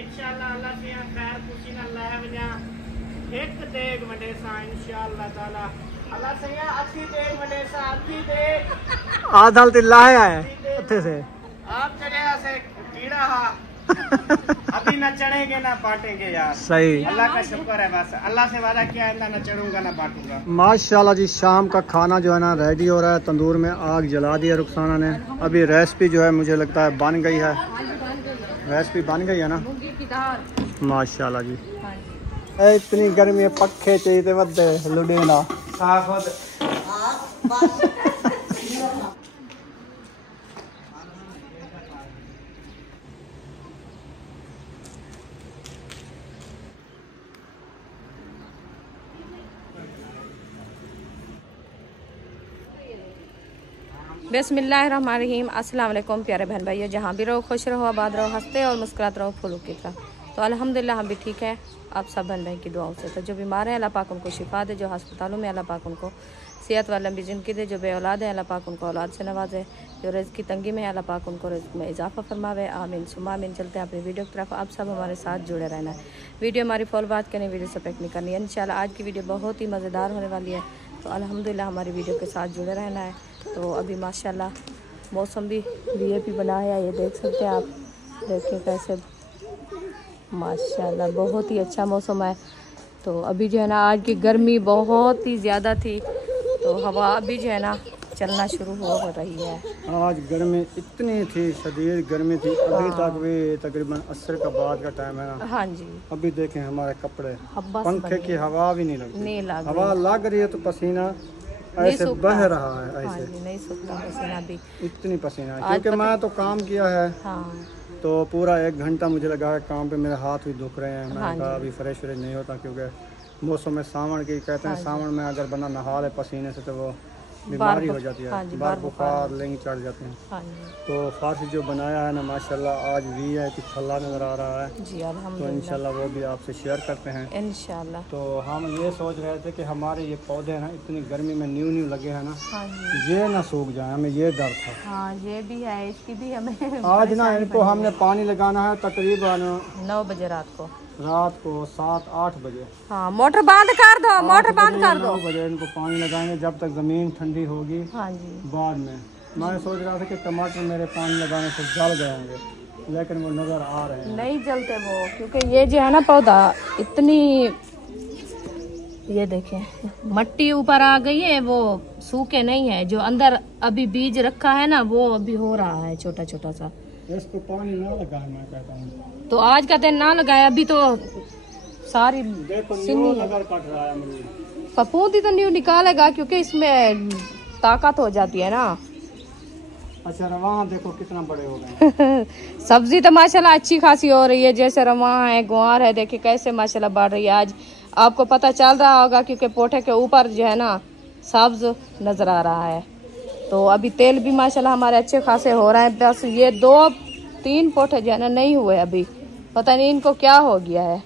इंशाल्लाह अल्लाह से खैर खुशी ना लै वजा एक देग वंडेसा इंशाल्लाह ताला अल्लाह से अच्छी देग वंडेसा अच्छी देग आधल ते लाया है उथे से आप चले से कीड़ा हा अभी न चढ़ेंगे ना बांटेंगे यार। सही अल्लाह का शुक्र है, बस अल्लाह से वादा किया है ना चढ़ूंगा ना बांटूंगा। माशाल्लाह जी। शाम का खाना जो है ना रेडी हो रहा है, तंदूर में आग जला दी है रुखसाना ने। अभी रेसिपी जो है मुझे लगता है बन गई है, रेसिपी बन गई है ना माशाल्लाह जी। इतनी गर्मी है पक्खे चाहिए वधे लुडे ना बिस्मिल्लाहिर्रहमानिर्रहीम। अस्सलाम वालेकुम प्यारे बहन भाइयों, जहाँ भी रहो खुश रहो, आबाद रहो, हंसते और मुस्कुराते रहो फूलों की तरह। तो अल्हम्दुलिल्लाह हम भी ठीक है, आप सब बहन भाई की दुआओं से। तो जो बीमार हैं अल्लाह पाक उनको शिफा दे, जो अस्पतालों में अल्लाह पाक उनको सेहत वाला लंबी ज़िंदगी दे, जो बे औलाद है अल्लाह पाक उनको औलाद से नवाजे, जो रिज़्क़ की तंगी में अल्लाह पाक उनको रिज़्क़ में इजाफा फरमावे। आमीन सुमा आमीन। चलते हैं अपनी वीडियो की तरफ, आप सब हमारे साथ जुड़े रहना है। वीडियो हमारी फॉलो बात करनी, वीडियो सपेक्ट नहीं करनी है। इंशाल्लाह आज की वीडियो बहुत ही मज़ेदार होने वाली है, तो अल्हम्दुलिल्लाह हमारी वीडियो के साथ जुड़े रहना है। तो अभी माशाल्लाह मौसम भी वीआईपी बना है, ये देख सकते हैं आप, देखिए कैसे माशाल्लाह बहुत ही अच्छा मौसम है। तो अभी जो है ना आज की गर्मी बहुत ही ज़्यादा थी, तो हवा अभी जो है ना चलना शुरू हो रही है। आज गर्मी इतनी थी, शदीद गर्मी थी, अभी तक भी तकरीबन असर का बाद का टाइम है ना। हाँ जी। अभी देखें हमारे कपड़े, पंखे की हवा भी नहीं लगती, नहीं लग हवा लग रही है तो पसीना ऐसे बह रहा है, ऐसे हाँ जी, नहीं सूखता पसीना भी, इतनी पसीना है। क्योंकि मैं तो काम किया है, हाँ तो पूरा 1 घंटा मुझे लगा है काम पे, मेरे हाथ भी दुख रहे हैं। मैंने कहा अभी फ्रेश नहीं होता, क्योंकि मौसम में सावन की कहते हैं, सावन में अगर बंदा नहा ले पसीने से तो वो बीमारी हो जाती है, बार बुखार लिंग चढ़ जाते हैं। हाँ जी। तो फारसी जो बनाया है ना माशाल्लाह आज वीआईपी फल्ला नज़र आ रहा है जी तो अल्हम्दुलिल्लाह, इंशाल्लाह वो भी आपसे शेयर करते हैं इंशाल्लाह। तो हम ये सोच रहे थे कि हमारे ये पौधे हैं ना इतनी गर्मी में न्यू लगे हैं ना, हाँ जी, ये ना सूख जाए, हमें ये डर था। हाँ ये भी है, इसकी भी हमें आज ना इनको हमने पानी लगाना है तकरीबन 9 बजे रात को 7-8 बजे। हाँ मोटर बंद कर दो, मोटर बंद कर दो। 9 बजे इनको पानी लगाएंगे जब तक ज़मीन ठंडी होगी। हाँ जी। बाद में मैं सोच रहा था कि टमाटर मेरे पानी लगाने से जल गए होंगे, लेकिन वो नज़र आ रहे हैं नहीं जलते वो, क्योंकि ये जो है ना पौधा इतनी, ये देखें मट्टी ऊपर आ गई है, वो सूखे नहीं है। जो अंदर अभी बीज रखा है ना वो अभी हो रहा है छोटा छोटा सा। इसको पानी ना लगाए, मैं कहता हूँ तो आज का दिन ना लगाया, अभी तो सारी सिन्नी नजर कट रहा है मुझे। फफूंदी तो न्यू निकालेगा, क्योंकि इसमें ताकत हो जाती है ना। अच्छा रवां देखो कितना बड़े हो गए। सब्जी तो माशाल्लाह अच्छी खासी हो रही है, जैसे रवां है, गुआर है, देखिए कैसे माशाल्लाह बढ़ रही है। आज आपको पता चल रहा होगा क्योंकि पोठे के ऊपर जो है ना सब्ज नजर आ रहा है। तो अभी तेल भी माशाल्लाह हमारे अच्छे खासे हो रहे हैं, बस ये 2-3 पोठे जो है ना नहीं हुए अभी, पता नहीं इनको क्या हो गया है।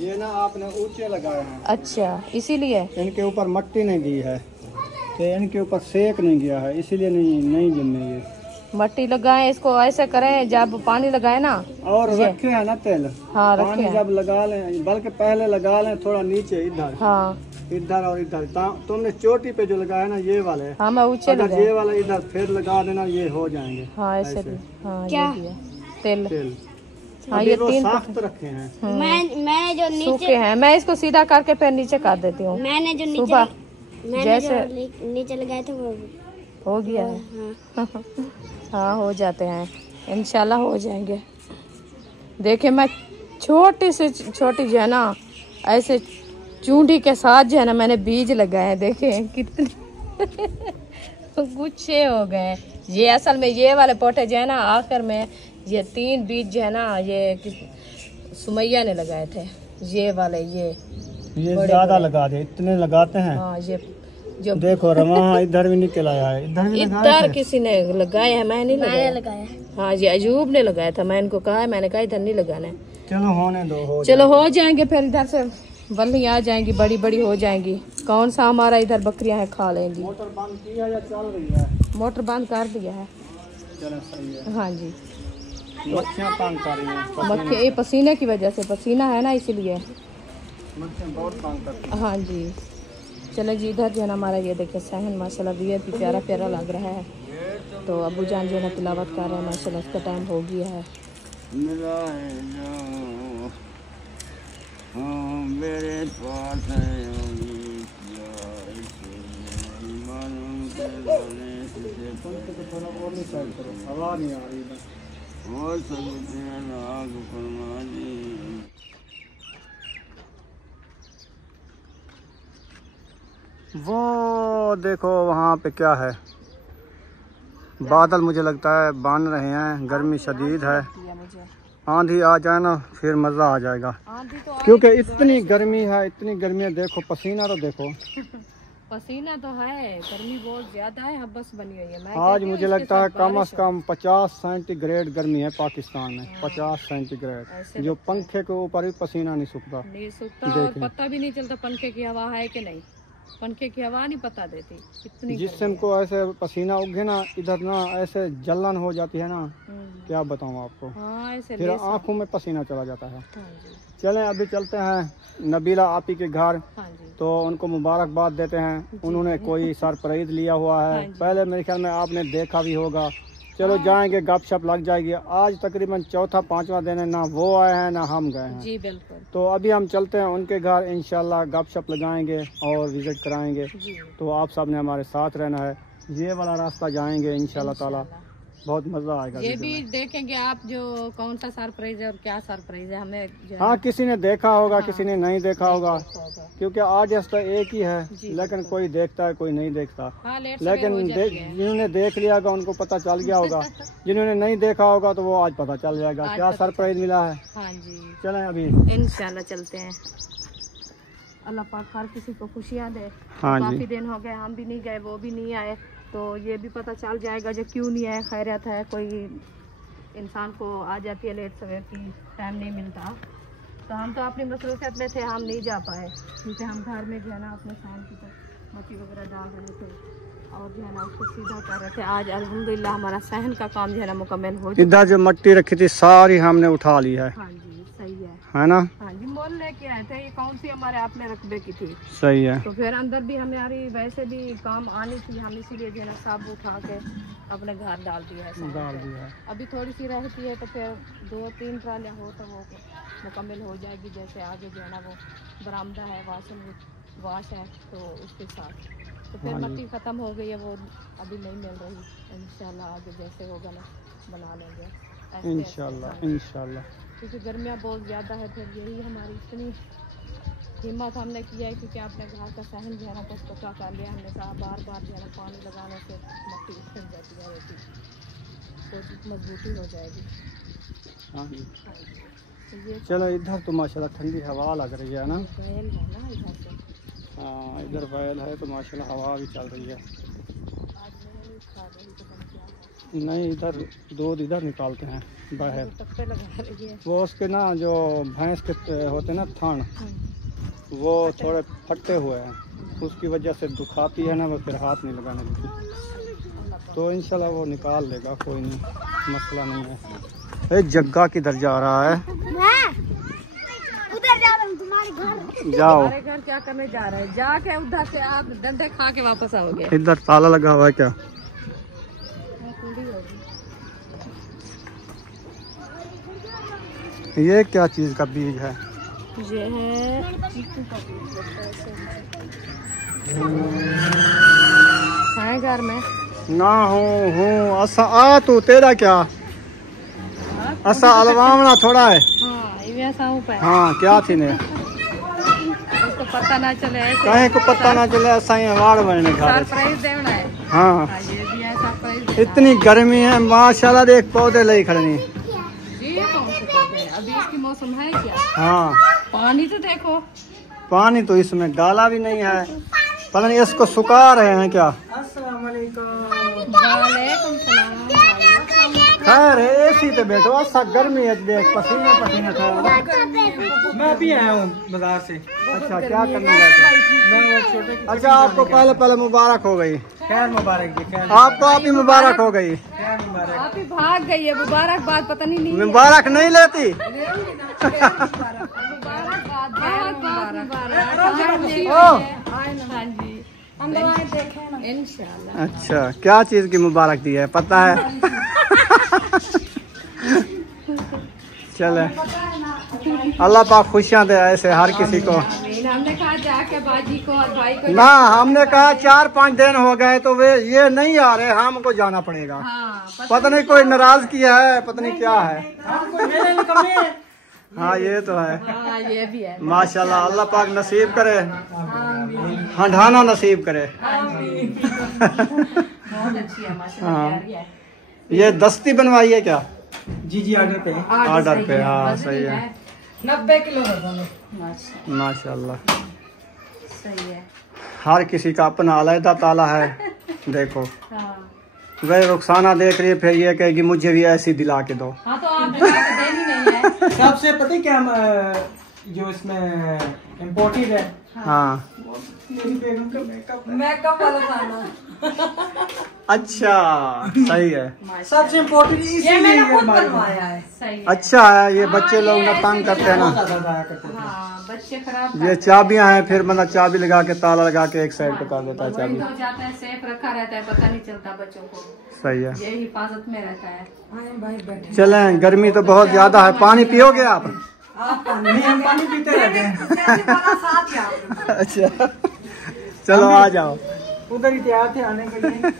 ये ना आपने ऊंचे लगाए हैं, अच्छा इसीलिए इनके ऊपर मट्टी नहीं दी है, तो इनके ऊपर सेक नहीं गया है, इसीलिए नहीं जमे ये। मट्टी लगाएं, इसको ऐसे करें जब पानी लगाए ना, और रखे है ना तेल, हाँ पानी रखे जब लगा लें, बल्कि पहले लगा लें थोड़ा नीचे, इधर हाँ इधर और इधर। तुमने चोटी पे जो लगाया ना ये वाले, हाँ मैं ऊंचे अगर ये वाला इधर फिर लगा देना ये हो जाएंगे। हाँ ऐसे भी, हाँ क्या तेल, तेल हाँ ये 3 सख्त रखे हैं। मैंने जो सूखे हैं, मैं इसको सीधा करके फिर नीचे कर देती हूँ। मैंने जो सुबह जैसे नीचे लगाए थे वो हो गया है। हाँ हो जाते हैं, इंशाल्लाह हो जाएंगे। देखिए मैं छोटी से छोटी जो है ना ऐसे चूंडी के साथ जो है ना मैंने बीज लगाए हैं, देखें कितने गुच्छे हो गए। ये असल में ये वाले पोटे जो है ना आखिर में ये 3 बीज जो है ना ये सुमैया ने लगाए थे, ये वाले ये ज्यादा लगा दे, इतने लगाते हैं। हाँ ये जो देखो रवा इधर भी निकल आया है, इधर किसी ने लगाया है, मैं नहीं लगाया। हाँ ये अजूब ने लगाया था, मैं इनको कहा, मैंने कहा इधर नहीं लगाना है। चलो होने दो, चलो हो जाएंगे, फिर इधर से बल्ली आ जाएंगी, बड़ी बड़ी हो जाएंगी। कौन सा हमारा इधर बकरियां हैं खा लेंगी। मोटर बंद किया या चल रही है? मोटर बंद कर दिया है। चलो सही है। हाँ जी मक्खियाँ तंग कर रही हैं। मक्खी ये पसीने की वजह से, पसीना है ना इसीलिए मक्खियाँ बहुत तंग करती हैं। हाँ जी। चलो जी, इधर जो है ना हमारा ये देखिए सहन माशाल्लाह VIP प्यारा प्यारा लग रहा है। तो अबू जान जो है ना तिलावत कर रहे हैं माशाल्लाह, उसका टाइम हो गया है। मेरे पास हवा नहीं आ रही है। वो देखो वहाँ पे क्या है, बादल मुझे लगता है बन रहे हैं, गर्मी शदीद है। आंधी आ जाए ना फिर मज़ा आ जाएगा, क्योंकि इतनी गर्मी है, इतनी गर्मी है। देखो पसीना तो देखो, पसीना तो है, गर्मी बहुत ज्यादा है, बस बनी हुई है। मैं आज मुझे लगता है कम से कम 50 सेंटीग्रेड गर्मी है पाकिस्तान में। 50 सेंटीग्रेड, जो पंखे के ऊपर भी पसीना नहीं सूखता। नहीं सूखता और पता भी नहीं चलता पंखे की हवा है कि नहीं। पंखे की हवा नहीं पता देती इतनी। जिस्म को ऐसे पसीना उगे ना, इधर ना ऐसे जलन हो जाती है ना, क्या बताऊँ आपको। हाँ, ऐसे फिर आंखों में पसीना चला जाता है। हाँ जी। चलें अभी चलते हैं नबीला आपी के घर। हाँ जी। तो उनको मुबारकबाद देते हैं, उन्होंने कोई सरप्राइज लिया हुआ है। पहले मेरे ख्याल में आपने देखा भी होगा। चलो जाएंगे, गपशप लग जाएगी। आज तकरीबन चौथा पांचवा दिन है, ना वो आए हैं ना हम गए हैं। जी बिल्कुल। तो अभी हम चलते हैं उनके घर, इंशाल्लाह गपशप लगाएंगे और विजिट कराएंगे। तो आप सब ने हमारे साथ रहना है। ये वाला रास्ता जाएंगे इंशाल्लाह ताला, बहुत मजा आएगा। ये भी देखेंगे आप जो कौन सा सरप्राइज है और क्या सरप्राइज है हमें। हाँ, किसी ने देखा होगा, किसी ने नहीं देखा होगा, क्योंकि आज रास्ता एक ही है, लेकिन कोई देखता है कोई नहीं देखता। हाँ, लेकिन जिन्होंने देख लिया होगा उनको पता चल गया होगा, जिन्होंने नहीं देखा होगा तो वो आज पता चल जाएगा क्या सरप्राइज मिला है। हाँ जी, चलें अभी इंशाल्लाह चलते हैं। अल्लाह पाक हर किसी को खुशियाँ दे। हाँ जी। काफी दिन हो गए, हम भी नहीं गए, वो भी नहीं आए, तो ये भी पता चल जाएगा जो क्यों नहीं आए। खैरियत है, कोई इंसान को आ जाती है लेट सवेर की, टाइम नहीं मिलता। तो हम तो अपनी मसरूफियत में थे, हम नहीं जा पाए, क्योंकि हम घर में जो है ना अपने शाम की तो मट्टी वगैरह डाल रहे थे और जो है ना उसको सीधा कर रहे थे। आज अल्हम्दुलिल्लाह हमारा सहन का काम जो है ना मुकम्मल हो चुका। इधर जो मट्टी रखी थी सारी हमने उठा ली है। हाँ जी, सही है ना। हाँ जी, मोल लेके आए थे, ये कौन सी हमारे अपने रकबे की थी। सही है। तो फिर अंदर भी हमारी वैसे भी काम आनी थी, हम इसीलिए जो है ना सब उठा के अपने घर डाल दिया है। अभी थोड़ी सी रहती है तो फिर 2-3 ट्रालियाँ हो तो वो मुकम्मल हो जाएगी। जैसे आगे जो है ना वो बरामदा है, वाश है, तो उसके साथ तो फिर मट्टी ख़त्म हो गई है, वो अभी नहीं मिल रही। इंशाल्लाह आगे जैसे होगा ना बना लेंगे इंशाल्लाह। क्योंकि गर्मियाँ बहुत ज़्यादा है, फिर यही हमारी इतनी हिम्मत हमने किया है, क्योंकि अपने घर का सहन जो है ना कुछ पक्का कर लिया हमने। कहा बार बार जो है ना पानी लगाने से मट्टी उठ जाती है, तो मजबूती हो जाएगी। हाँ जी। तो ये चलो इधर तो माशाल्लाह ठंडी हवा लग रही है ना। बैल है ना इधर से। हाँ, इधर बैल है तो माशाल्लाह हवा भी चल रही है। आज मैंने नहीं खा रही तो बन क्या है। नहीं, इधर दूध इधर निकालते हैं बाहर। टप्पे लगा रही है। वो उसके ना जो भैंस के होते ना थान, वो थोड़े फटे हुए हैं, उसकी वजह से दुखाती है ना, वो फिर हाथ नहीं लगाने देती। तो इंशाल्लाह वो निकाल लेगा, कोई नहीं, मसला नहीं है। एक जग्गा किधर जा रहा है? उधर जा रहा हूँ तुम्हारे घर। जाओ। हमारे घर क्या करने जा रहे हैं? जाके उधर से आप डंडे खा के वापस आओगे। इधर ताला लगा हुआ है क्या? ये क्या चीज का बीज है? ये है चीकू का बीज है घर में ना हूँ असा आ तू तेरा क्या असा अलवावना थोड़ा है। हाँ, ये वैसा ऊपर। हाँ, क्या थी ने उसको पता ना चले ऐसे। कहीं को पता ना चले, ऐसा ही अवार्ड बनने का। सरप्राइज देना है। हाँ, ये भी है सरप्राइज। इतनी गर्मी है माशाल्लाह, देख पौधे ले खड़े नहीं। जी, कौन से पौधे हैं? अभी इसकी मौसम है क्या? हाँ, पानी तो देखो। पानी तो इसमें डाला भी नहीं है, पता नहीं इसको सुखा रहे हैं क्या। वालेकुम सलाम। खैर एसी पे बैठो, अच्छा गर्मी है, देख पसीने पसीने खैर। मैं अभी आया हूँ बाजार से। अच्छा क्या करने गए थे? मैं वो छोटे अच्छा आपको पहले मुबारक हो गई, खैर मुबारक जी, खैर आपको आप ही मुबारक हो गई। मुबारक। आप ही भाग गई है, मुबारकबाद पता नहीं मुबारक नहीं लेती। इंशाल्लाह। अच्छा क्या चीज की मुबारक दी है पता है? चले अल्लाह पाक खुशियाँ दे ऐसे हर किसी को। हमने कहा जाके बाजी को और भाई को ना हमने कहा 4-5 दिन हो गए तो वे ये नहीं आ रहे, हमको जाना पड़ेगा। पता नहीं कोई नाराज किया है, पता नहीं क्या है। हाँ ये तो है। हाँ, ये भी है। माशाल्लाह अल्लाह पाक नसीब करे, हंढाना नसीब करे। बहुत अच्छी है माशाल्लाह। हाँ ये दस्ती बनवाई है क्या? जी ऑर्डर पे। ऑर्डर पे, हाँ सही है। 90 किलो माशाल्लाह सही है। हर किसी का अपना अलहदा ताला है। देखो वह रुखसाना देख रही है, फिर ये कहेगी मुझे भी ऐसी दिला के दो। हाँ तो आप देनी नहीं है। सबसे पता है क्या जो इसमें इम्पोर्टेड है, हाँ मेरी बेगम का मेकअप वाला खाना। अच्छा सही है। सबसे इम्पोर्टेंट इसीलिए ये बनवाया है। सही है। अच्छा है, ये बच्चे लोग ना तंग करते हैं ना। हाँ बच्चे खराब ये चाबियां हैं, फिर मतलब चाबी लगा के ताला लगा के एक साइड पे कर देता है चाबी। हो जाता है, सेफ रखा रहता है, पता नहीं चलता बच्चों को। सही है। ये हिफाजत में रहता है। चलें गर्मी तो बहुत ज्यादा है, पानी पियोगे आप? नहीं हम पानी पीते रहते हैं। अच्छा चलो आ जाओ, उधर ही तैयार थे आने के लिए।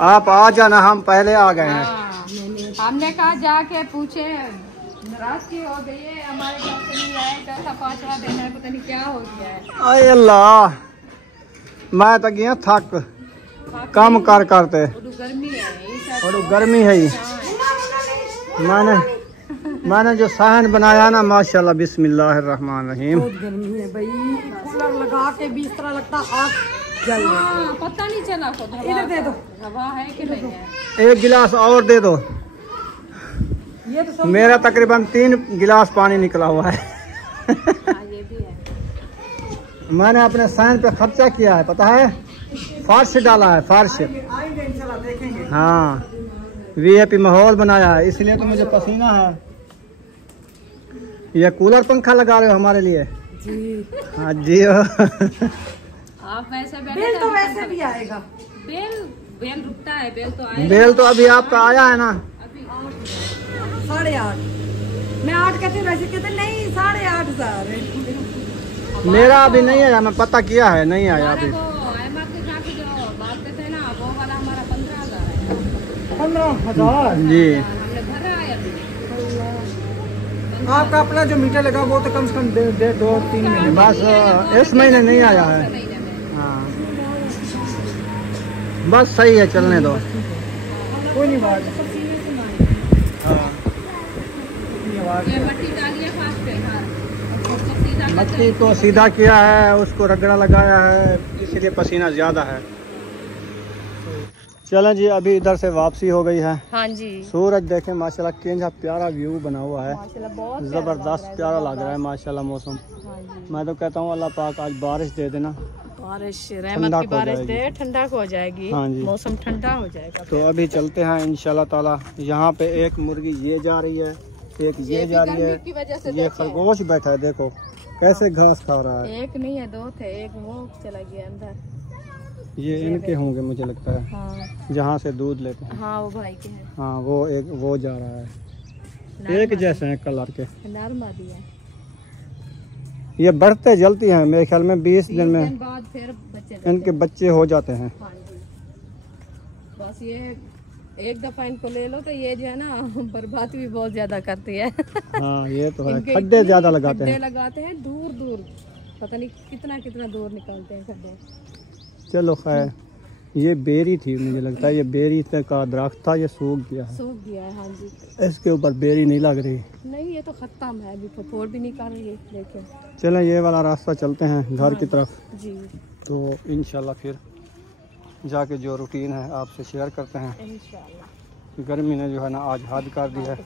आप आ जाना, हम पहले आ गए हैं। हमने कहा जाके पूछे, नाराज की हो गई है, हमारे घर से नहीं आए, चौथा 5वां दिन है, पता नहीं क्या हो गया है। अरे अल्लाह मैं तो गया थक काम कर करते, गर्मी है और गर्मी है ही। मैंने जो सहन बनाया ना माशाल्लाह बिस्मिल्लाहिर्रहमानिर्रहीम। गर्मी है भाई, कूलर लगा के भी इस तरह लगता आग जल रही है। पता नहीं चला खुद इधर दे दो, हवा है कि नहीं है। एक गिलास और दे दो। ये तो मेरा तकरीबन 3 गिलास पानी निकला हुआ है। ये भी है। मैंने अपने सहन पे खर्चा किया है पता है, फर्श डाला है, फर्श। आएंगे इंशाल्लाह, देखेंगे। हाँ वीआईपी माहौल बनाया है, इसलिए तो मुझे पसीना है। ये कूलर पंखा लगा रहे हो हमारे लिए? जी हाँ जी। आप वैसे बिल तो वैसे भी आएगा। बेल रुकता है, बेल तो आएगा। बेल तो अभी आपका आया है ना? 8.5। मैं 8 कहते, वैसे कहते नहीं 8.5 मेरा अभी नहीं आया, मैं पता किया है, नहीं आया अभी। वो एमा के साथ जो बात थे ना, वो वाला हमारा 15,000 है। 15,000 जी। हमने भरा है अभी। आपका अपना जो मीटर लगा वो तो कम से कम 2-3 महीने। बस इस महीने नहीं आया है। महीने में हाँ बस सही है, चलने दो। कोई नहीं बात। ये मट्टी डालिए फास्ट पे। हाँ उसको सीधा कर मट्टी को सीधा किया है, उसको रगड़ा लगाया है, इसलिए पसीना ज्यादा है। चलें जी अभी इधर से वापसी हो गई है। हाँ जी सूरज देखें माशाल्लाह कितना प्यारा व्यू बना हुआ है, माशाल्लाह बहुत जबरदस्त प्यारा लग रहा है माशाल्लाह मौसम। मैं तो कहता हूँ अल्लाह पाक आज बारिश दे देना, बारिश ठंडक रहमत की हो बारिश जाएगी। दे, ठंडा हो जाएगी। हाँ जी। मौसम ठंडा हो जाएगा। तो अभी चलते हैं इंशाल्लाह ताला। यहाँ पे एक मुर्गी ये जा रही है, एक ये जा रही है, की वजह से ये खरगोश बैठा है, देखो कैसे घास खा रहा है। एक नहीं है, 2 थे, एक वो चला गया अंदर। ये इनके होंगे मुझे लगता है, हाँ जहाँ से दूध लेते हैं। हाँ वो भाई के हैं। हाँ वो जा रहा है, एक जैसे हैं कलर के। नरमादी है। ये बढ़ते जलती हैं, मेरे ख्याल में 20 दिन में बाद फिर बच्चे इनके बच्चे हो जाते हैं। हाँ जी। बस ये एक दफा इनको ले लो तो ये जो है ना बर्बाद भी बहुत ज्यादा करती है। हाँ ये तो है, इनके खड्डे इतने ज्यादा लगाते खड्डे हैं। लगाते हैं दूर दूर, पता नहीं कितना कितना दूर निकलते हैं खड्डे। चलो खैर, ये बेरी थी मुझे लगता है, ये बेरी का दरख्त था, ये सूख गया है, सूख गया है। हाँ जी। इसके ऊपर बेरी नहीं लग रही। नहीं ये तो खत्म है, अभी फफोर भी नहीं कर रही है। देखिए चलें ये वाला रास्ता चलते हैं घर की तरफ, जी। तो इंशाल्लाह फिर जाके जो रूटीन है आपसे शेयर करते हैं। इंशाल्लाह। गर्मी ने जो है ना आज हद कर दी है,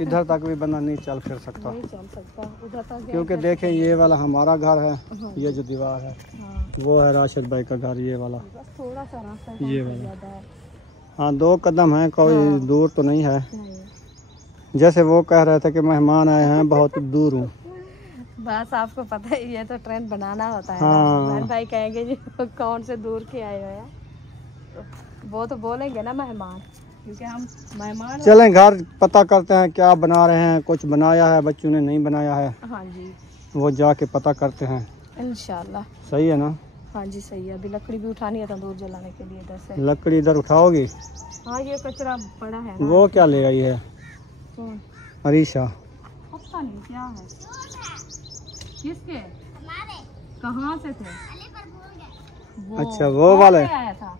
इधर तक भी बंदा नहीं चल फिर सकता, नहीं चल सकता उधर तक। क्योंकि देखें ये वाला हमारा घर है, ये जो दीवार है वो है राशिद भाई का घर, ये वाला बस थोड़ा सा रास्ता ये वाला। ज़्यादा है। हाँ 2 कदम है, कोई दूर तो नहीं है। जैसे वो कह रहे थे कि मेहमान आए हैं बहुत दूर हूँ। बस आपको पता है ये तो ट्रेंड बनाना होता है। हाँ। बहन भाई कहेंगे जी कौन से दूर के आए हो यार, तो वो तो बोलेंगे ना मेहमान, क्योंकि हम मेहमान। चलें घर पता करते हैं क्या बना रहे हैं, कुछ बनाया है बच्चों ने नहीं बनाया है, हाँ जी वो जाके पता करते हैं। इंशाल्लाह। सही है ना? हाँ जी सही है। अभी लकड़ी भी उठानी है तंदूर जलाने के लिए इधर से। लकड़ी इधर उठाओगी? हाँ ये कचरा पड़ा है ना। वो क्या ले आई है? कौन? अरीशा। पता नहीं क्या है। किसके? कहाँ से थे? अच्छा वो वाले। आया था।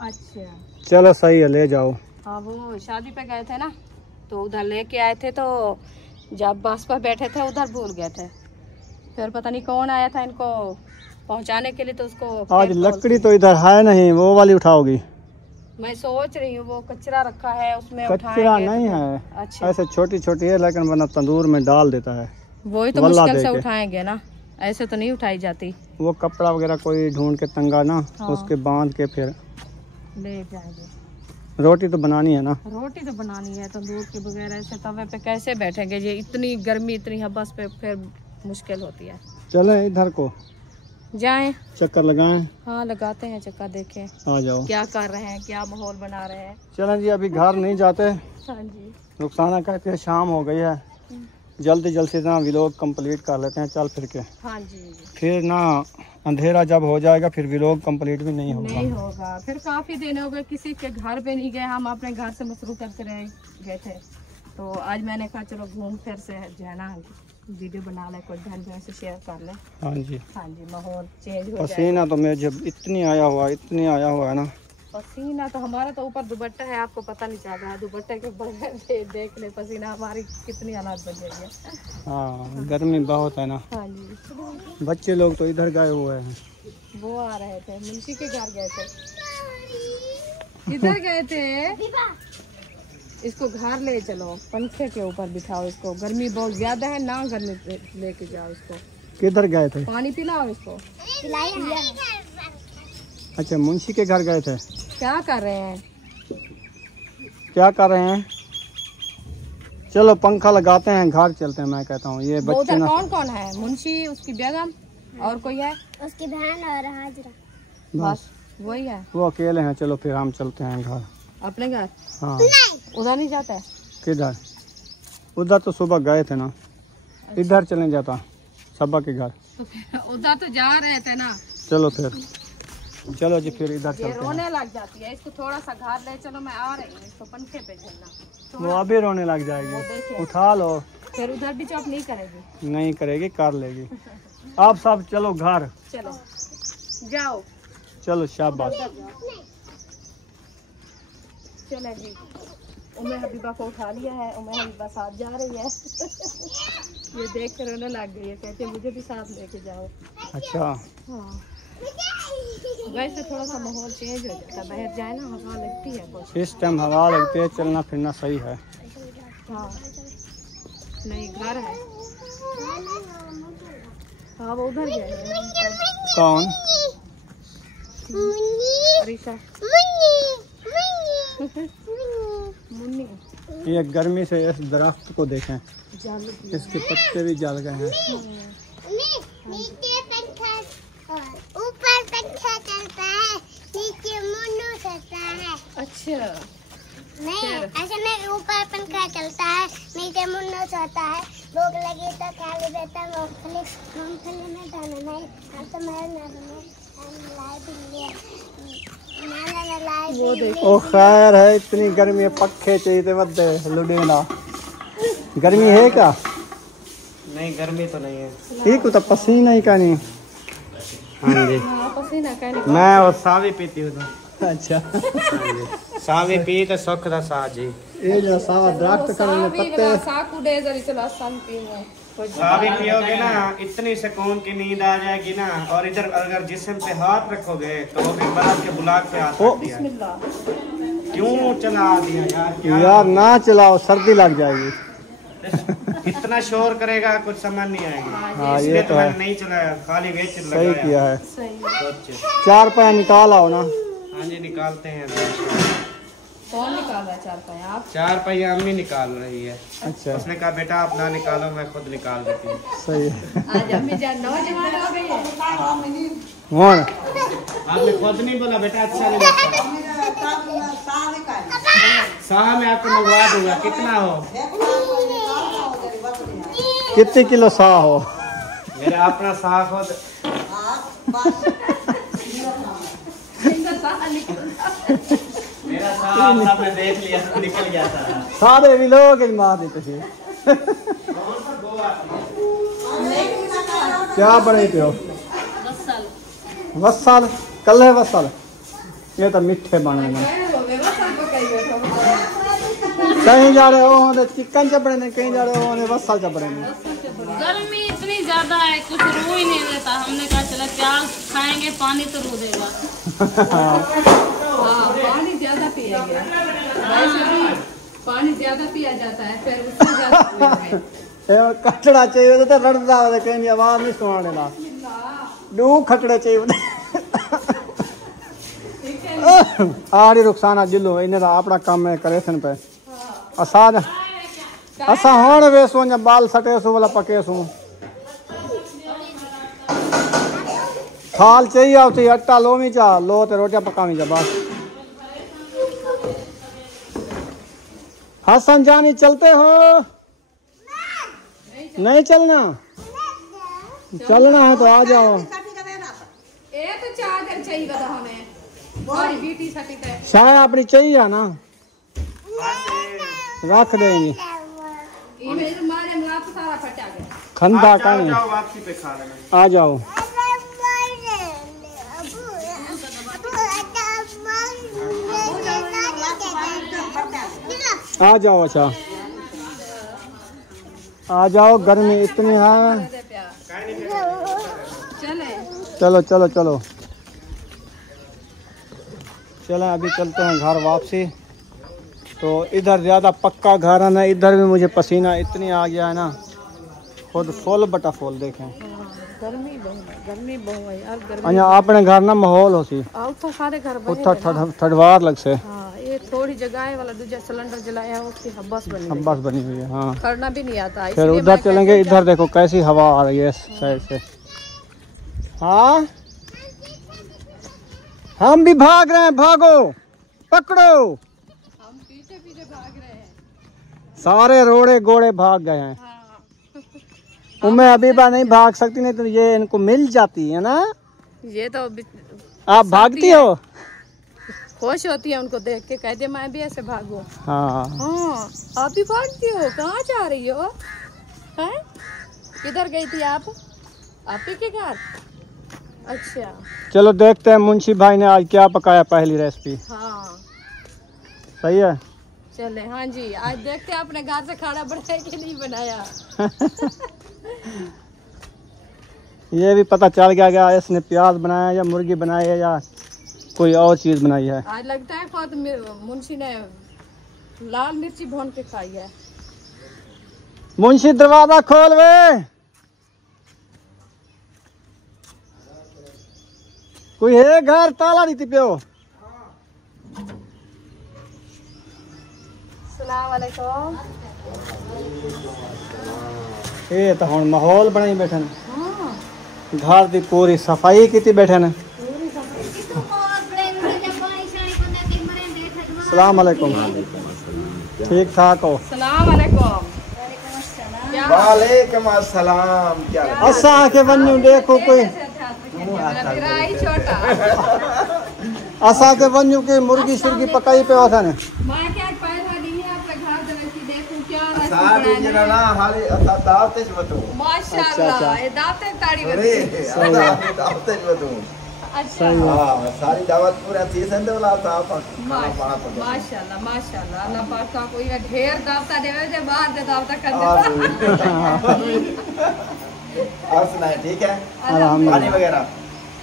अच्छा चलो सही है, ले जाओ। हाँ वो शादी पे गए थे ना, तो उधर लेके आए थे, तो जब बस पर बैठे थे उधर भूल गए थे, फिर पता नहीं कौन आया था इनको पहुंचाने के लिए, तो उसको आज लकड़ी तो इधर है नहीं, वो वाली उठाओगी? मैं सोच रही हूँ वो कचरा रखा है उसमें कचरा नहीं है। अच्छा ऐसे छोटी छोटी है, लेकिन वरना तंदूर में डाल देता है। वही तो वल्ला मुश्किल से देके। उठाएंगे ना, ऐसे तो नहीं उठाई जाती। वो कपड़ा वगैरह कोई ढूंढ के तंगा ना, हाँ। उसके बांध के फिर ले जाएंगे। रोटी तो बनानी है ना। रोटी तो बनानी है, तंदूर के बगैर ऐसे तवे पे कैसे बैठेंगे, ये इतनी गर्मी इतनी हबस पे फिर मुश्किल होती है। चले इधर को जाएं। चक्कर लगाएं। हाँ लगाते हैं चक्कर, देखें आ जाओ। क्या कर रहे हैं, क्या माहौल बना रहे हैं। चलें जी, अभी घर नहीं जाते। हाँ जी रुखसाना कहते हैं शाम हो गई है, जल्दी जल्दी ना व्लॉग कंप्लीट कर लेते हैं चल फिर के। हाँ जी। फिर ना अंधेरा जब हो जाएगा फिर व्लॉग कंप्लीट भी नहीं होगा। नहीं होगा, फिर काफी दिन हो गए किसी के घर पे नहीं गए, हम अपने घर से मसरूफ करके रह गए थे, तो आज मैंने कहा चलो घूम फिर से जो है ना वीडियो बना ले, कुछ बहन बहन से शेयर कर ले। हाँ जी। हाँ जी माहौल चेंज हो जाए। पसीना तो मैं जब इतनी आया हुआ है ना। पसीना तो हमारा तो ऊपर दुपट्टा है, आपको पता नहीं चल रहा है, दुपट्टे के बगैर देख ले पसीना हमारी कितनी हालात बन गई है। हाँ गर्मी बहुत है ना। हाँ जी। बच्चे लोग तो इधर गए हुए हैं, वो आ रहे थे, मुंशी के घर गए थे, इधर गए थे। इसको घर ले चलो, पंखे के ऊपर बिठाओ इसको, गर्मी बहुत ज्यादा है ना, गर्मी लेके जाओ इसको। किधर गए थे? पानी पिलाओ इसको। अच्छा मुंशी के घर गए थे। क्या कर रहे हैं? क्या कर रहे हैं? चलो पंखा लगाते हैं, घर चलते हैं। मैं कहता हूँ ये वो बच्चे उधर ना। कौन कौन है? मुंशी, उसकी बेगम और कोई है? उसकी बहन और हाजरा। बस वही है। वो अकेले हैं, चलो फिर हम चलते हैं घर। अपने घर? हाँ। उधर नहीं जाता है? किधर? उधर तो सुबह गए थे ना, इधर चले जाता सबा के घर। उधर तो जा रहे थे ना। चलो फिर, चलो जी फिर इधर ये चलते हैं। रोने लग जाती है, इसको थोड़ा सा घर ले चलो, मैं आ रही हूँ, इसको पंखे पे झलना। वो अभी रोने लग वो जाएगी, देखे। उठा लो। फिर उधर भी चौप नहीं करेगी। नहीं करेगी, कर लेगी। आप सब चलो घर। चलो जाओ। चलो शाबाश। चले जी, उम्मे हबीबा को उठा लिया है, उम्मे हबीबा साथ जा रही है। ये देख कर रोने लग गई है, कहती है मुझे भी साथ लेके जाओ। अच्छा हाँ वैसे थोड़ा सा माहौल चेंज हो जाता है, बाहर जाए ना हवा लगती है कुछ। इस टाइम हवा लगती है, चलना फिरना सही है। हाँ नहीं घर है। हाँ वो उधर गए। कौन? अरीशा। मुन्नी। ये गर्मी से इस दरख्त को देखें, जल इसके पत्ते भी जल गए हैं। नीचे पंखा, ऊपर पंखा चलता है, नीचे मुन्नू चलता है। अच्छा नहीं ऐसे में ऊपर पंखा चलता है, नीचे मुन्नू सोता है। भूख लगी तो खाली बेटा मूंगफली में दाना नहीं, हम तो मेरे लाई बिल्ली। ओ खैर है, इतनी गर्मी है, पक्खे चाहिए बदे लुडेना। गर्मी है क्या? नहीं गर्मी तो नहीं है। ठीक तो पसीना ही का नहीं। हाँ जी पसीना कहने। मैं और सावी पीती हूँ तो। अच्छा सावी पी तो सुख दा सा जी। ये जो सावा दरख्त का में पत्ते साकू दे जरी चला सन पी में। खा भी पियोगे ना, इतनी सुकून की नींद आ जाएगी ना। और इधर अगर जिस्म पे हाथ रखोगे तो वो भी बरात के बुलाक पे हाथ रख दिया। क्यों चला दिया यार? यार ना चलाओ, सर्दी लग जाएगी। इतना शोर करेगा कुछ समझ नहीं आएगी। हाँ इसलिए ये तो है, मैंने नहीं चलाया, खाली वेच सही लगाया। किया है। सोच। 4 पैया निकाल आओ ना। हाँ जी निकालते हैं। कौन निकाल रहा है 4 पैया? आप? 4 पहिया अम्मी निकाल रही है। अच्छा उसने कहा बेटा अपना निकालो, मैं खुद निकाल देती हूँ। सही है। आज अम्मी जान नौजवान हो गई है। कौन? आपने खुद नहीं बोला बेटा, अच्छा नहीं लगता। साह में आपको मंगवा दूंगा, कितना हो? कितने किलो सा हो? मेरा अपना साह खुद। मेरा साह आपने देख लिया तो निकल गया था। सारे भी लोग मार देते थे। क्या बने पे हो? वसल। कल है वसल। ये तो मिठे बने हैं। कहीं जा रहे हो तो चिकन चपड़े ने, कहीं जा रहे हो तो वसल चपड़े ने। गर्मी इतनी ज्यादा है, कुछ रू ही नहीं देता। हमने कहा चला प्याज खाएंगे, पानी तो रू देगा। हाँ, पानी ज्यादा पिएंगे। पानी ज्यादा पिया जाता है, फिर उससे ज्यादा पिएंगे। कटड़ा चाहिए तो रड़दा हो, कहीं आवाज नहीं सुनाने ला। 2 खटड़े चाहिए। आड़ी रुखसाना जिलो इन्हें अपना काम है करे सन पे। असा हुण वेसो या बाल सटेसू वाला पकेसू। थाल चाहिए उठी अट्टा लो मी चा लो ते रोटियां पकावी जा बस। हसन जानी चलते हो? नहीं चलना? चलना है तो आ जाओ। ये तो चादर चाहिए बता हमें। बड़ी बीटी सटी है। शायद अपनी चाहिए ना, रख देंगे। ये मेरे मारे मुँह पे सारा फटा गया। खंदा का नहीं। वापसी पे खा लेना। आ जाओ। आ जाओ। अच्छा आ जाओ, गर्मी इतनी है। चलो चलो चलो चलें, अभी चलते हैं घर वापसी। तो इधर ज़्यादा पक्का घर है ना, इधर भी मुझे पसीना इतनी आ गया है ना, खुद फुल बटा फुल देखें। गर्मी बहुत है यार। गर्मी अच्छा अपने घर ना माहौल हो सी तो सारे घर बने उत्था ठडवार लग से। हाँ, ये थोड़ी जगह है वाला दूसरा सिलेंडर जलाया है, उसकी हब्बस बनी हुई है। बस बनी हुई है। हाँ करना भी नहीं आता। फिर उधर चलेंगे। इधर देखो कैसी हवा आ रही है इस साइड से। हाँ हम भी भाग रहे हैं, भागो पकड़ो। हम पीछे पीछे भाग रहे हैं। सारे रोड़े गोड़े भाग गए हैं। मैं अभी बार नहीं भाग सकती, नहीं तो ये इनको मिल जाती है ना। ये तो आप भागती हो? खुश होती है उनको देख के, कहते मैं भी ऐसे भागूं। हाँ हाँ, आप भी भागती हो? कहाँ जा रही हो? हैं? किधर गई थी आप ही के घर? अच्छा चलो देखते हैं मुंशी भाई ने आज क्या पकाया पहली रेसिपी। हाँ सही है। चले। हाँ जी, आज देखते हैं अपने घर से खाना बनाया कि नहीं बनाया। ये भी पता चल गया इसने प्याज बनाया या मुर्गी बनाई है या कोई और चीज बनाई है। आज लगता है खुद मुंशी ने लाल मिर्ची भून के खाई है। मुंशी दरवाजा खोल वे, कोई है घर? ताला नहीं पियो। सलाम वालेकुम। ये तो हम माहौल बनाई बैठे ने, घर की पूरी सफाई की बैठे ने। सलाम वालेकुम। ठीक ठाक हो? सलाम वालेकुम। वालेकुम अस्सलाम। क्या असा के बनू देखो कोई छोटा असा के बनू की मुर्गी शुर्गी पकाई पे होता ने। मैं क्या पैसा दी है अपने घर जब की देखूं क्या सादी जना ना हाली अता दावतेच वतो। माशाअल्लाह, ये दावते ताड़ी अरे दावतेच वतो। अच्छा है। सारी दावत पूरा सीजन दे वाला था माशाल्लाह माशाल्लाह अल्लाह पाक का कोई ढेर दावता देवे जे बाहर दे दावता कर दे। और सुनाए ठीक है, पानी अल्हम्दुलिल्लाह। वगैरह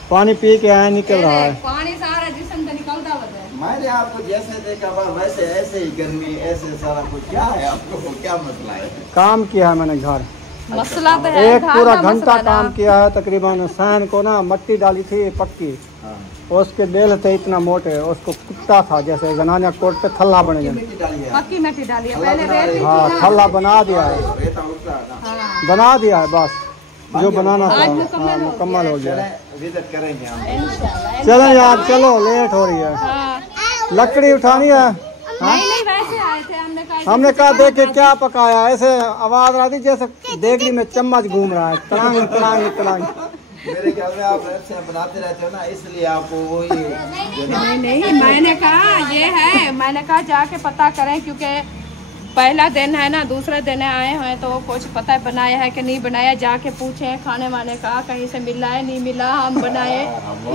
पानी पी के आया, निकल रहा है पानी सारा जिस्म से निकलता होता है। मैंने आपको जैसे देखा वैसे ऐसे ही गर्मी ऐसे सारा कुछ, क्या है आपको क्या मसला है? काम किया है मैंने घर, मसला तो है, एक पूरा घर का घंटा मसला काम ना। किया है। तकरीबन सैन को ना मट्टी डाली थी पक्की, उसके बेल थे इतना मोटे, उसको कुत्ता था जैसे जनानिया कोट पे थल्ला बने जाए। मिट्टी डाली है, पक्की मिट्टी डाली है, पहले रेत थी हाँ ना। थल्ला बना दिया है, रेता उठता है ना। हाँ। बना दिया है बस जो बनाना था। आज हाँ मुकम्मल हो गया। चले विजिट करेंगे हम। इंशाल्लाह। चलो यार चलो, लेट हो रही है, हाँ। लकड़ी उठानी है। नहीं नहीं वैसे आए थे, हमने कहा देखे क्या पकाया, ऐसे आवाज आ रही जैसे देगरी में चम्मच घूम रहा है, तलांग तलांग तलांग। मेरे ख्याल में आप रेत से बनाते रहते हो ना, इसलिए आपको वही नहीं नहीं मैंने कहा ये है, मैंने कहा जाके पता करें क्योंकि पहला दिन है ना, दूसरे दिन आए हैं तो कुछ पता है बनाया है कि नहीं बनाया, जाके पूछे खाने वाने का कहीं से मिला है नहीं मिला, हम बनाए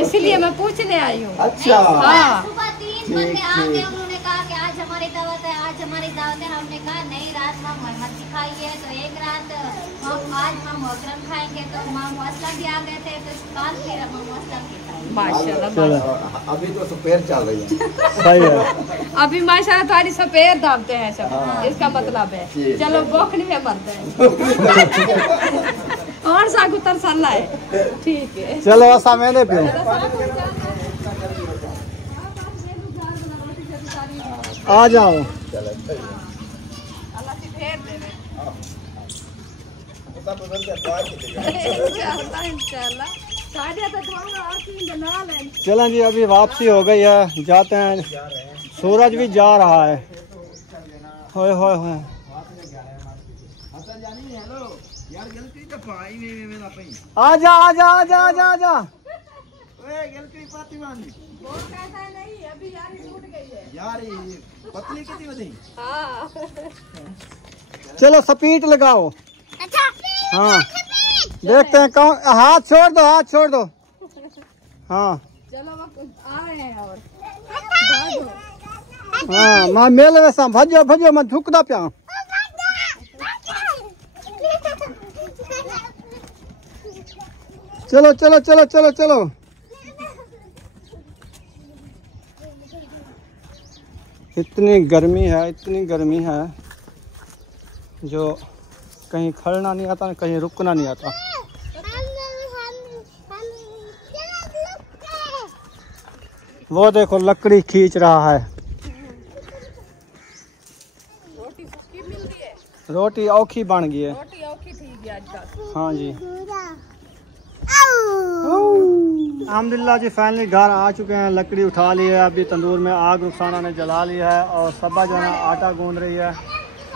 इसलिए मैं पूछने आई हूँ। अच्छा हाँ सुबह 3 बजे आके उन्होंने कहा कि आज हमारी दावत है, आज हमारी दावत है। हमने कहा नहीं, रात में मोहम्मद खाइए, तो एक रात हम आज हम मोहतरम खाएंगे, तो मामू असलम भी आ गए थे, तो कल फिर हम असलम की खाएंगे। माशाल्लाह अभी तो सुपेर चल रही है। सही है, अभी माशाल्लाह तुम्हारी सफेद दावते हैं सब, इसका मतलब है चलो बोखनी में मरते हैं और सागुतर सल्ला है, ठीक है। चलो ऐसा मैंने पियो। आ जाओ। चलें जी, अभी वापसी हो गई है, जाते हैं। सूरज भी जा रहा है। होए होए होए। आजा आजा आजा आजा आजा। यार पतली कितनी बनी? चलो स्पीड लगाओ। अच्छा हाँ देखते हैं कौन। हाथ छोड़ दो, हाथ छोड़ दो। हाँ चलो आ रहे हैं और हाँ मैं मेले में सा भजो भजो, मैं झुकदा पिया। चलो चलो चलो चलो चलो। इतनी गर्मी है जो कहीं खड़ना नहीं आता, कहीं रुकना नहीं आता। वो देखो लकड़ी खींच रहा है। रोटी सुखी मिलती है, रोटी औखी बन गई है। रोटी औखी थी जी आजकल। हाँ जी अल्हम्दुलिल्लाह जी, फाइनली घर आ चुके हैं। लकड़ी उठा ली है, अभी तंदूर में आग रुखसाना ने जला लिया है और सबा जो है आटा गूंद रही है।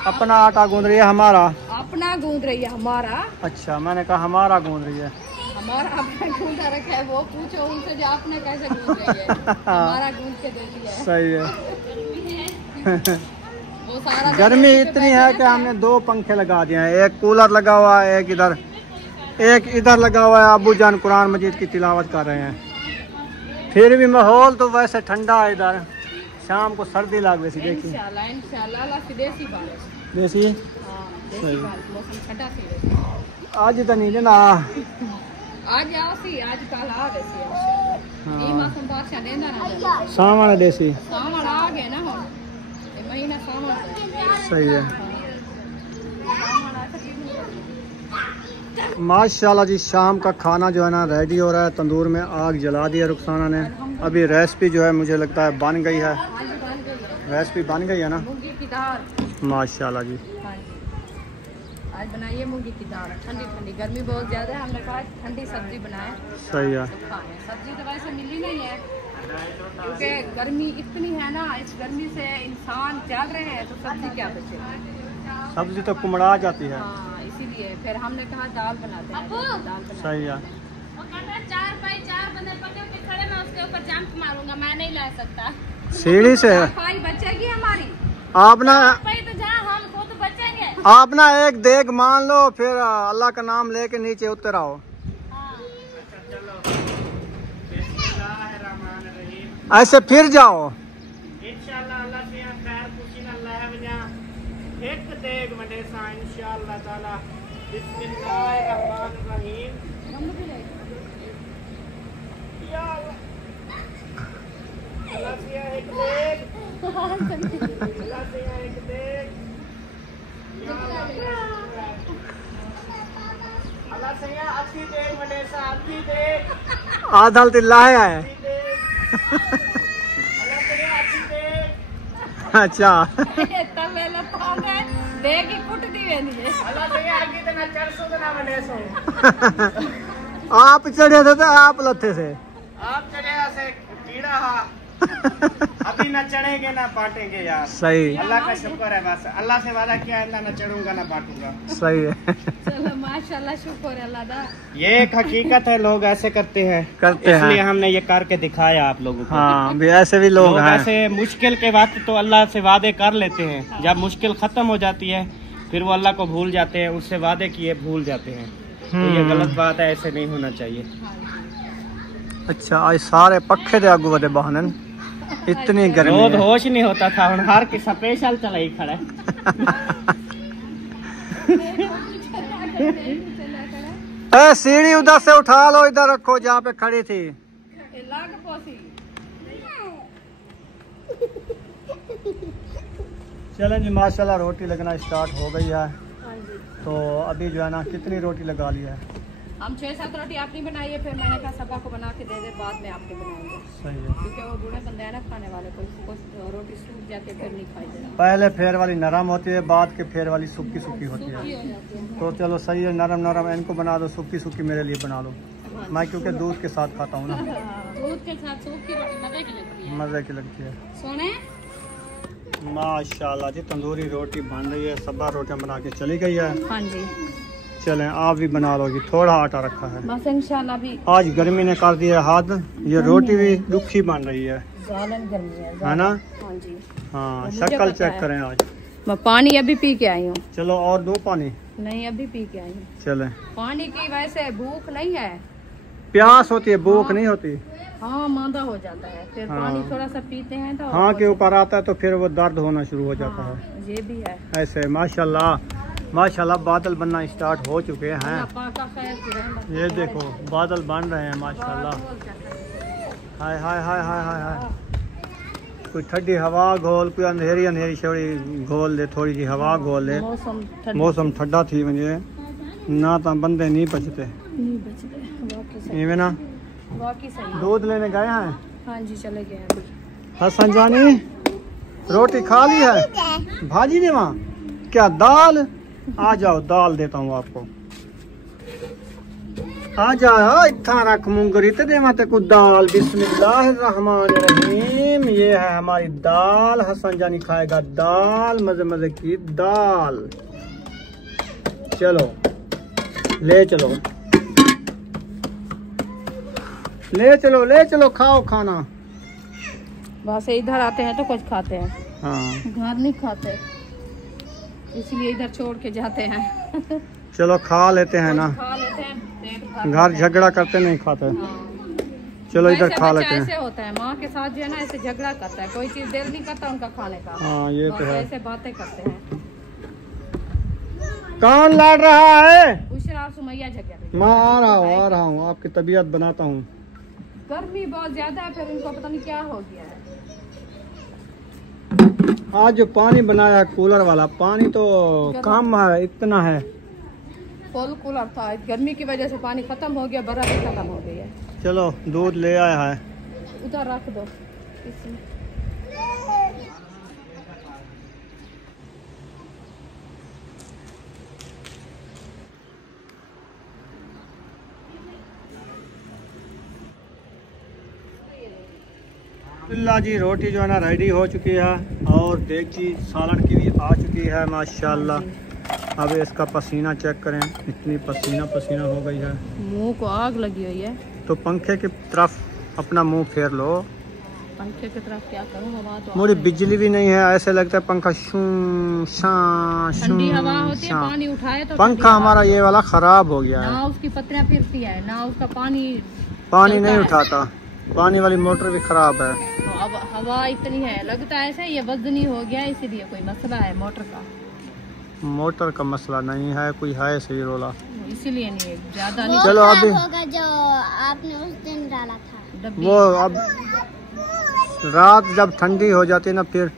अपना आटा गूंद रही है, हमारा अपना गूंद रही है हमारा। अच्छा मैंने कहा हमारा गूंद रही है। हमारा अपना गूंदा रखा है, वो पूछो उनसे जो आपने कैसे गूंद रही है। हमारा गूंद के दे दिया है। सही है। वो सारा गर्मी इतनी है कि हमने 2 पंखे लगा दिए हैं, एक कूलर लगा हुआ है, एक इधर लगा हुआ है। अबू जान कुरान मजीद की तिलावत कर रहे हैं। फिर भी माहौल तो वैसे ठंडा है इधर, शाम को सर्दी लग रही थी। देखिए इंशाल्लाह इंशाल्लाह अल्लाह की देसी बारिश। देसी हाँ देसी बारिश, मौसम ठंडा थी। आज तो नहीं ना, आज आओ सी, आज कल आ गए सी इंशाल्लाह। ये मौसम बारिश देंदा ना, सावन देसी। सावन आ गए ना, हम ये महीना सावन। सही है माशाल्लाह जी। शाम का खाना जो है ना रेडी हो रहा है, तंदूर में आग जला दी है रुखसाना ने। अभी रेसिपी जो है मुझे लगता है बन गई है। रेसिपी बन गई है ना, मूंगी की दाल। माशाल्लाह जी। हाँ जी, आज बनाइए मूंगी की दाल, ठंडी ठंडी। गर्मी बहुत ज़्यादा है, हमने कहा ठंडी सब्जी बनाए सही है। तो खाएं। सब्जी तो वैसे मिली नहीं है क्योंकि गर्मी इतनी है ना, इस गर्मी से इंसान चल रहे हैं तो सब्जी क्या बचे। सब्जी तो कुमड़ा जाती है। हाँ इसीलिए फिर हमने कहा दाल बनाते हैं, दाल बना। सही है। वो कहता है 4 बाई 4 बंदे पकड़ के खड़े, मैं उसके ऊपर जंप मारूंगा, मैं नहीं ला सकता। सीढ़ी से भाई बचेगी हमारी। आप ना भाई तो जहाँ हम खुद बचेंगे। आप ना एक देग मान लो, फिर अल्लाह का नाम लेके नीचे उतर आओ। ऐसे फिर जाओ। इंशाल्लाह अल्लाह से खैर खुशी न अल्लाह वजा एक देग वडे सा इंशाल्लाह ताला। बिस्मिल्लाहिर्रहमानिर्रहीम। या अल्लाह से एक देग, अल्लाह से एक देग, या अल्लाह से अच्छी देग वडे सा अच्छी देग, आदल तिल्ला है अच्छी देग, अल्लाह से अच्छी देग। अच्छा आप चढ़े थे तो आप लथे से आप चढ़े ऐसे कीड़ा हा। अभी न चढ़ेंगे ना बांटेंगे यार। सही, अल्लाह का शुक्र है, बस अल्लाह से वादा किया है ना चढ़ूंगा ना बांटूंगा। सही है। चलो माशाल्लाह, शुक्र है अल्लाह दा। ये एक हकीकत है, लोग ऐसे करते हैं इसलिए हमने ये करके दिखाया आप लोगों को। हाँ भी ऐसे भी लोग हैं। ऐसे मुश्किल के वक्त तो अल्लाह से वादे कर लेते हैं, जब मुश्किल खत्म हो जाती है फिर वो अल्लाह को भूल जाते हैं, उससे वादे किए भूल जाते हैं। तो ये गलत बात है, ऐसे नहीं होना चाहिए। अच्छा आज सारे पखे दे आगू वदे बहनन, इतनी गर्मी रोज है। होश नहीं होता था, हूँ हर की स्पेशल चला ही खड़ा है। ए सीढ़ी उधर से उठा लो, इधर रखो जहाँ पे खड़ी थी। चलें जी, माशाल्लाह रोटी लगना स्टार्ट हो गई है। तो अभी जो है ना कितनी रोटी लगा ली है? हम 6-7 रोटी आपने बनाई है, फिर मैंने कहा सबा को बना के दे दे, बाद में आपके बनाएंगे। सही है, क्योंकि वो बूढ़े बंदे हैं ना खाने वाले, को रोटी सूख जाती है फिर नहीं खाई देना। पहले फेर वाली नरम होती है, बाद के फेर वाली सूखी सूखी होती है। तो चलो सही है, नरम नरम इनको बना दो, सूखी सूखी मेरे लिए बना लो। मैं क्योंकि दूध के साथ खाता हूँ ना, दूध के साथ सूखी रोटी मजे की लगती है। मजे की लगती है। सोने माशाल्लाह जी तंदूरी रोटी बन रही है, सब रोटियां बना के चली गई है। हाँ जी, चलें आप भी बना लो जी, थोड़ा आटा रखा है। बस इंशाल्लाह भी आज गर्मी ने कर दिया हाथ, ये रोटी भी दुखी बन रही है गर्मी है ना? हाँ जी, हाँ शक्ल चेक करें आज। मैं पानी अभी पी के आई हूँ। चलो और दो पानी। नहीं अभी पी के आई हूँ। चलें, पानी की वजह से भूख नहीं है, प्यास होती है, भूख नहीं होती। हाँ मांदा हो जाता है, फिर हाँ। पानी थोड़ा सा पीते हैं तो हाँ के ऊपर आता है तो फिर वो दर्द होना शुरू हो जाता है। हाँ, ये भी है। ऐसे माशाल्लाह माशाल्लाह बादल बनना स्टार्ट हो चुके हैं। अल्लाह पाक का खैर की रहमत। ये देखो बादल बन रहे हैं माशाल्लाह। हाय हाय हाय हाय हाय हाय, कोई ठंडी हवा घोल, कोई अंधेरी अंधेरी छोड़ी घोल दे, थोड़ी सी हवा घोल दे। मौसम ठंडा थी मुझे ना, तो बंदे नहीं बचते इवें ना। वाकई सही। दूध लेने गए हैं? हाँ जी चले गए अभी। हसन जानी रोटी खा ली है? भाजी ने वहाँ क्या दाल? आ जाओ दाल देता हूँ आपको, आ जाओ। इतना रख मूंगरी तो दे माते को दाल। बिस्मिल्लाहिर्रहमानिर्रहीम, ये है हमारी दाल। हसन जानी खाएगा दाल, मजे मजे की दाल। चलो ले चलो ले चलो ले चलो, खाओ खाना। वहाँ से इधर आते हैं तो कुछ खाते हैं, हाँ घर नहीं खाते, इसलिए इधर छोड़ के जाते हैं। चलो खा लेते हैं ना, खा लेते हैं, पेट भर घर झगड़ा करते नहीं खाते। चलो इधर ऐसे खा बच्चा लेते हैं। ऐसे होता है, माँ के साथ जो है ना ऐसे झगड़ा करता है, कोई चीज दिल नहीं करता उनका खाने का। हाँ ये तो है। ऐसे बातें करते हैं। कौन लड़ रहा है? बुशरा और सुमैया झगड़ा। मैं आ रहा हूँ आपकी तबीयत बनाता हूँ। गर्मी बहुत ज्यादा है, फिर उनको पता नहीं क्या हो गया है। आज जो पानी बनाया कूलर वाला पानी तो कम है, इतना है। फुल कूलर था, गर्मी की वजह से पानी खत्म हो गया, बर्फ भी खत्म हो गई है। चलो दूध ले आया है, उधर रख दो इसमें। अल्लाह जी रोटी जो है ना रेडी हो चुकी है और देगची सालन की भी आ चुकी है माशाल्लाह। अब इसका पसीना चेक करें, इतनी पसीना पसीना हो गई है, मुंह को आग लगी हुई है। तो पंखे की तरफ अपना मुंह फेर लो। पंखे की तरफ क्या करूँ, हवा तो मुझे बिजली भी नहीं है, ऐसे लगता है पंखा शू शां शू ठंडी हवा होती है, शां। पानी उठाए तो पंखा हमारा ये वाला खराब हो गया ना है, उसकी पत्तियां फिरती है, ना उसका पानी पानी चलता नहीं है। उठाता। पानी वाली मोटर भी खराब है। तो अब हवा इतनी है, लगता है ऐसे ये वजनी हो गया, इसीलिए कोई मसला है मोटर का। मोटर का मसला नहीं है, कोई है सही रोला, इसीलिए नहीं ज्यादा नहीं। चलो अभी होगा जो आपने उस दिन डाला था। वो अब रात जब ठंडी हो जाती है ना, फिर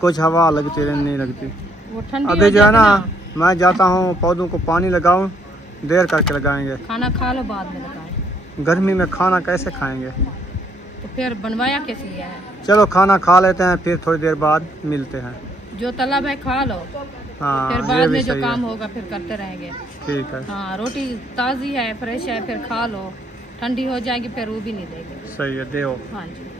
कुछ हवा लगती नहीं लगती। वो ठंडी अभी जो है ना, मैं जाता हूँ पौधों को पानी लगाऊं, देर करके लगाएंगे। खाना खा लो बाद में लगाए। गर्मी में खाना कैसे खाएंगे? तो फिर बनवाया कैसे लिया है? चलो खाना खा लेते हैं, फिर थोड़ी देर बाद मिलते हैं। जो तलब है खा लो, हाँ फिर ये बाद भी में जो सही काम है। होगा फिर करते रहेंगे। ठीक है, हाँ रोटी ताज़ी है, फ्रेश है, फिर खा लो, ठंडी हो जाएगी फिर वो भी नहीं देंगे। सही है, दे हाँ जी।